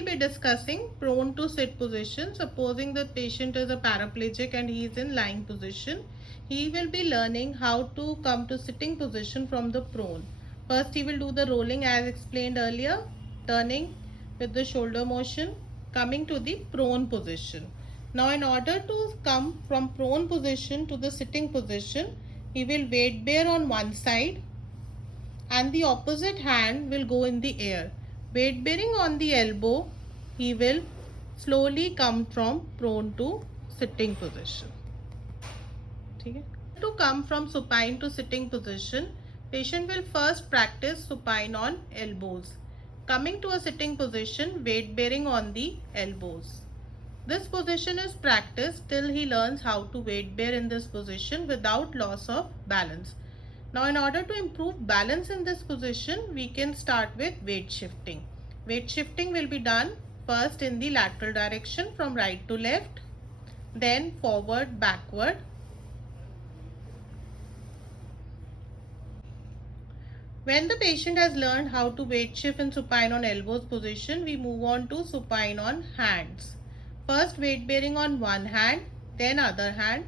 we'll be discussing prone to sit position. Supposing the patient is a paraplegic and he is in lying position, he will be learning how to come to sitting position from the prone. First he will do the rolling as explained earlier, turning with the shoulder motion, coming to the prone position. Now in order to come from prone position to the sitting position, he will weight bear on one side and the opposite hand will go in the air. Weight bearing on the elbow, he will slowly come from prone to sitting position. Okay. To come from supine to sitting position, patient will first practice supine on elbows. Coming to a sitting position, weight bearing on the elbows. This position is practiced till he learns how to weight bear in this position without loss of balance. Now in order to improve balance in this position, we can start with weight shifting. Weight shifting will be done first in the lateral direction from right to left, then forward, backward. When the patient has learned how to weight shift in supine on elbows position, we move on to supine on hands. First weight bearing on one hand, then other hand.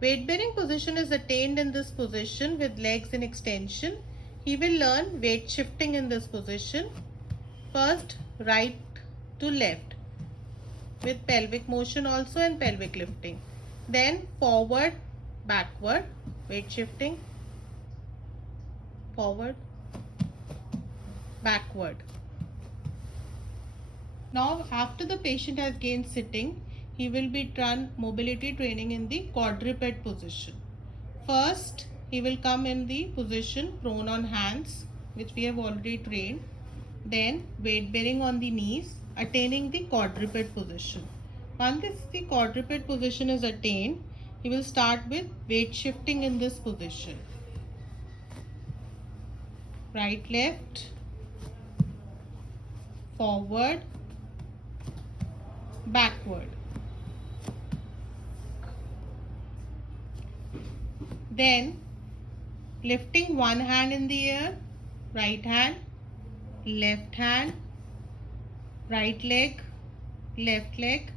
Weight bearing position is attained in this position with legs in extension. He will learn weight shifting in this position. First right to left with pelvic motion also and pelvic lifting. Then forward, backward, weight shifting, forward, backward. Now after the patient has gained sitting, he will be done mobility training in the quadruped position. First, he will come in the position prone on hands, which we have already trained. Then weight bearing on the knees, attaining the quadruped position. Once the quadruped position is attained, he will start with weight shifting in this position. Right, left, forward, backward. Then lifting one hand in the air, right hand, left hand, right leg, left leg.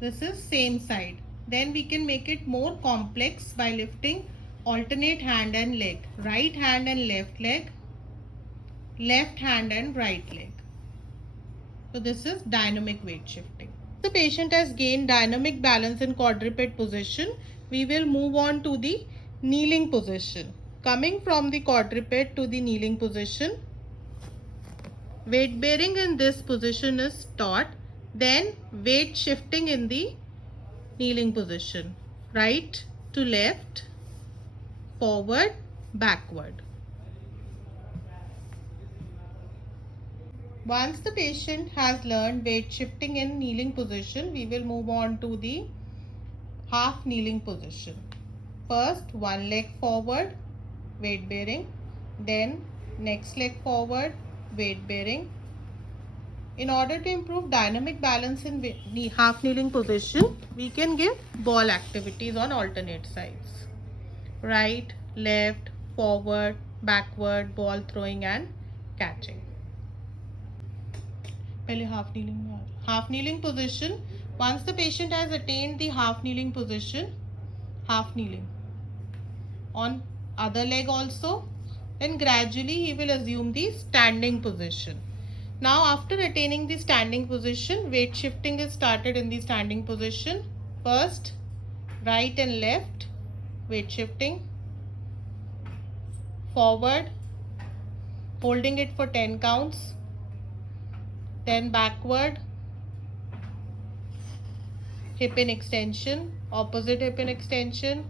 This is same side. Then we can make it more complex by lifting alternate hand and leg, right hand and left leg, left hand and right leg. So this is dynamic weight shifting. The patient has gained dynamic balance in quadruped position. We will move on to the kneeling position. Coming from the quadruped to the kneeling position, weight bearing in this position is taught. Then weight shifting in the kneeling position. Right to left, forward, backward. Once the patient has learned weight shifting in kneeling position, we will move on to the half kneeling position. First, one leg forward, weight bearing, then next leg forward, weight bearing. In order to improve dynamic balance in half kneeling position, we can give ball activities on alternate sides. Right, left, forward, backward, ball throwing and catching. Half kneeling position. Once the patient has attained the half kneeling position, half kneeling on other leg also, then gradually he will assume the standing position. Now after attaining the standing position, weight shifting is started in the standing position. First right and left, weight shifting, forward, holding it for 10 counts, then backward, hip in extension, opposite hip in extension,